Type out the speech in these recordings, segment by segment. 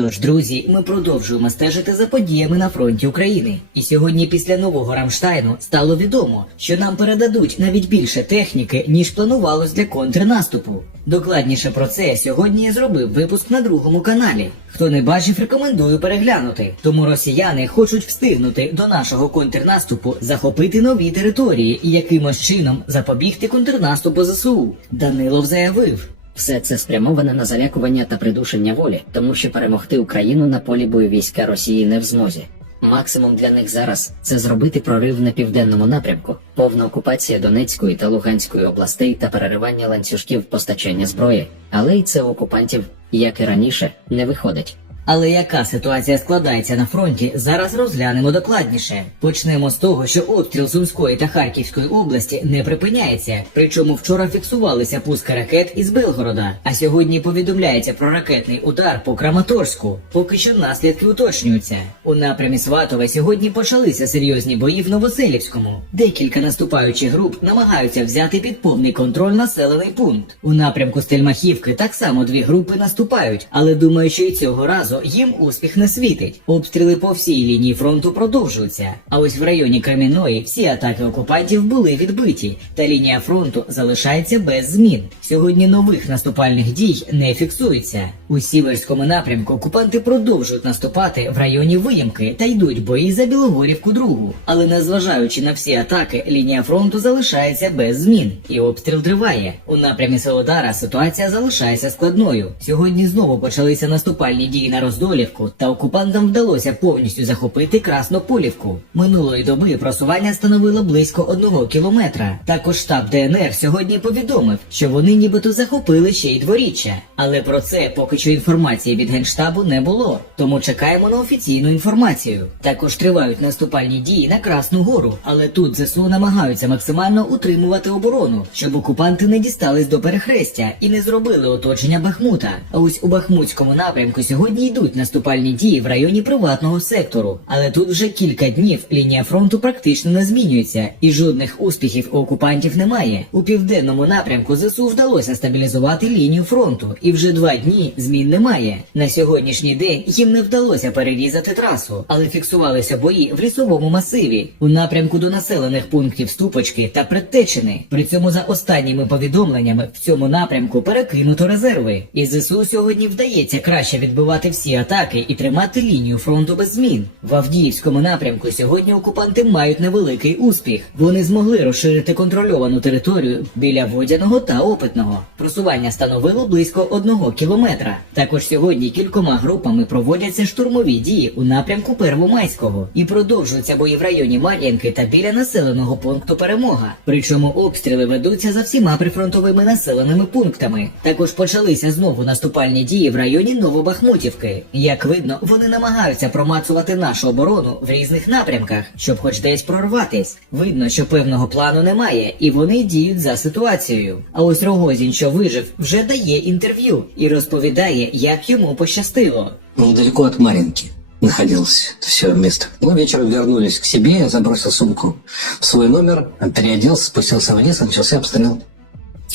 Тож, друзі, ми продовжуємо стежити за подіями на фронті України. І сьогодні, після нового Рамштайну, стало відомо, що нам передадуть навіть більше техніки, ніж планувалось для контрнаступу. Докладніше про це сьогодні я зробив випуск на другому каналі. Хто не бачив, рекомендую переглянути. Тому росіяни хочуть встигнути до нашого контрнаступу захопити нові території і якимось чином запобігти контрнаступу ЗСУ. Данилов заявив. Все це спрямоване на залякування та придушення волі, тому що перемогти Україну на полі бою війська Росії не в змозі. Максимум для них зараз це зробити прорив на південному напрямку, повна окупація Донецької та Луганської областей та переривання ланцюжків постачання зброї. Але й це окупантів, як і раніше, не виходить. Але яка ситуація складається на фронті, зараз розглянемо докладніше. Почнемо з того, що обстріл Сумської та Харківської області не припиняється. Причому вчора фіксувалися пуски ракет із Белгорода, а сьогодні повідомляється про ракетний удар по Краматорську. Поки що наслідки уточнюються. У напрямі Сватове сьогодні почалися серйозні бої в Новоселівському. Декілька наступаючих груп намагаються взяти під повний контроль населений пункт. У напрямку Стельмахівки так само дві групи наступають, але думаю, що і цього разу їм успіх не світить. Обстріли по всій лінії фронту продовжуються. А ось в районі Креміної всі атаки окупантів були відбиті, та лінія фронту залишається без змін. Сьогодні нових наступальних дій не фіксується. У сіверському напрямку окупанти продовжують наступати в районі Виямки та йдуть бої за Білогорівку другу. Але незважаючи на всі атаки, лінія фронту залишається без змін, і обстріл триває. У напрямі Солодара ситуація залишається складною. Сьогодні знову почалися наступальні дії на Роздолівку, та окупантам вдалося повністю захопити Краснополівку. Минулої доби просування становило близько одного кілометра. Також штаб ДНР сьогодні повідомив, що вони нібито захопили ще й дворіччя. Але про це поки що інформації від генштабу не було. Тому чекаємо на офіційну інформацію. Також тривають наступальні дії на Красну Гору, але тут ЗСУ намагаються максимально утримувати оборону, щоб окупанти не дістались до перехрестя і не зробили оточення Бахмута. А ось у Бахмутському напрямку сьогодні йдуть наступальні дії в районі приватного сектору. Але тут вже кілька днів лінія фронту практично не змінюється, і жодних успіхів у окупантів немає. У південному напрямку ЗСУ вдалося стабілізувати лінію фронту, і вже два дні змін немає. На сьогоднішній день їм не вдалося перерізати трасу, але фіксувалися бої в лісовому масиві у напрямку до населених пунктів Ступочки та Предтечини. При цьому за останніми повідомленнями в цьому напрямку перекинуто резерви. І ЗСУ сьогодні вдається краще відбивати всі атаки і тримати лінію фронту без змін. В Авдіївському напрямку сьогодні окупанти мають невеликий успіх. Вони змогли розширити контрольовану територію біля водяного та опитного. Просування становило близько одного кілометра. Також сьогодні кількома групами проводяться штурмові дії у напрямку Первомайського і продовжуються бої в районі Мар'їнки та біля населеного пункту Перемога. Причому обстріли ведуться за всіма прифронтовими населеними пунктами. Також почалися знову наступальні дії в районі Новобахмутівки. Як видно, вони намагаються промацувати нашу оборону в різних напрямках, щоб хоч десь прорватись. Видно, що певного плану немає, і вони діють за ситуацією. А ось Рогозін, що вижив, вже дає інтерв'ю і розповідає, як йому пощастило. недалеко от Маринки находилось все место. Мы вечером вернулись к себе, я забросил сумку в свой номер, переоделся, спустился вниз, начался обстрел.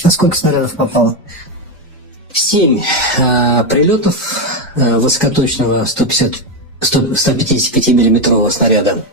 А сколько снарядов попало? Семь э, прилетов э, высокоточного 150, 100 155 миллиметрового снаряда.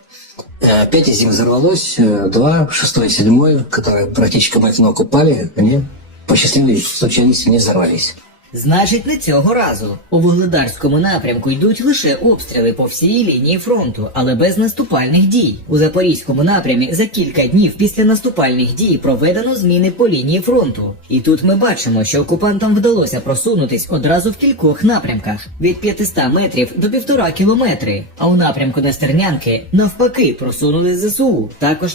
Э, Пять из них взорвалось, э, два, шестой и седьмой, которые практически моих ног упали, они по счастливой случайности не взорвались. Значить, не цього разу. У вугледарському напрямку йдуть лише обстріли по всій лінії фронту, але без наступальних дій. У запорізькому напрямі за кілька днів після наступальних дій проведено зміни по лінії фронту. І тут ми бачимо, що окупантам вдалося просунутись одразу в кількох напрямках від 500 метрів до півтора кілометри. А у напрямку Нестернянки навпаки просунули ЗСУ. Також